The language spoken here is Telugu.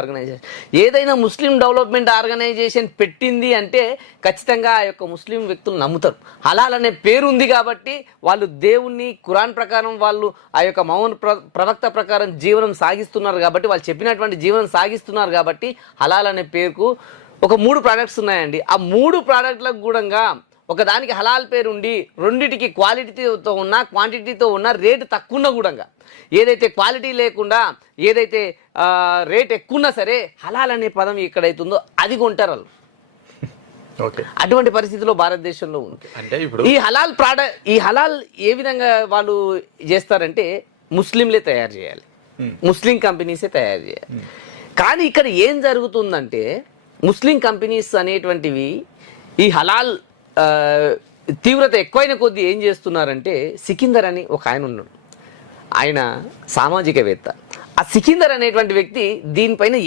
ఆర్గనైజేషన్ ఏదైనా ముస్లిం డెవలప్మెంట్ ఆర్గనైజేషన్ పెట్టింది అంటే ఖచ్చితంగా ఆ యొక్క ముస్లిం వ్యక్తులు నమ్ముతారు. హలాల్ అనే పేరు ఉంది కాబట్టి వాళ్ళు దేవుణ్ణి ఖురాన్ ప్రకారం వాళ్ళు ఆ యొక్క మౌన ప్రవక్త ప్రకారం జీవనం సాగిస్తున్నారు కాబట్టి వాళ్ళు చెప్పినటువంటి జీవనం సాగిస్తున్నారు కాబట్టి హలాల్ అనే పేరుకు ఒక 3 ప్రోడక్ట్స్ ఉన్నాయండి. ఆ 3 ప్రోడక్ట్లకు కూడా ఒకదానికి హలాల్ పేరు ఉండి రెండిటికి క్వాలిటీతో ఉన్న క్వాంటిటీతో ఉన్న రేటు తక్కువ ఉన్న కూడా ఏదైతే క్వాలిటీ లేకుండా ఏదైతే రేట్ ఎక్కువ ఉన్నా సరే హలాల్ అనే పదం ఎక్కడైతుందో అది కొంటారు వాళ్ళు. అటువంటి పరిస్థితిలో భారతదేశంలో ఉంది. అంటే ఇప్పుడు ఈ హలాల్ ఏ విధంగా వాళ్ళు చేస్తారంటే ముస్లింలే తయారు చేయాలి, ముస్లిం కంపెనీసే తయారు చేయాలి. కానీ ఇక్కడ ఏం జరుగుతుందంటే ముస్లిం కంపెనీస్ అనేటువంటివి ఈ హలాల్ తీవ్రత ఎక్కువైన కొద్దీ ఏం చేస్తున్నారంటే సికిందర్ అని ఒక ఆయన ఉన్నాడు, ఆయన సామాజికవేత్త. ఆ సికిందర్ అనేటువంటి వ్యక్తి దీనిపైన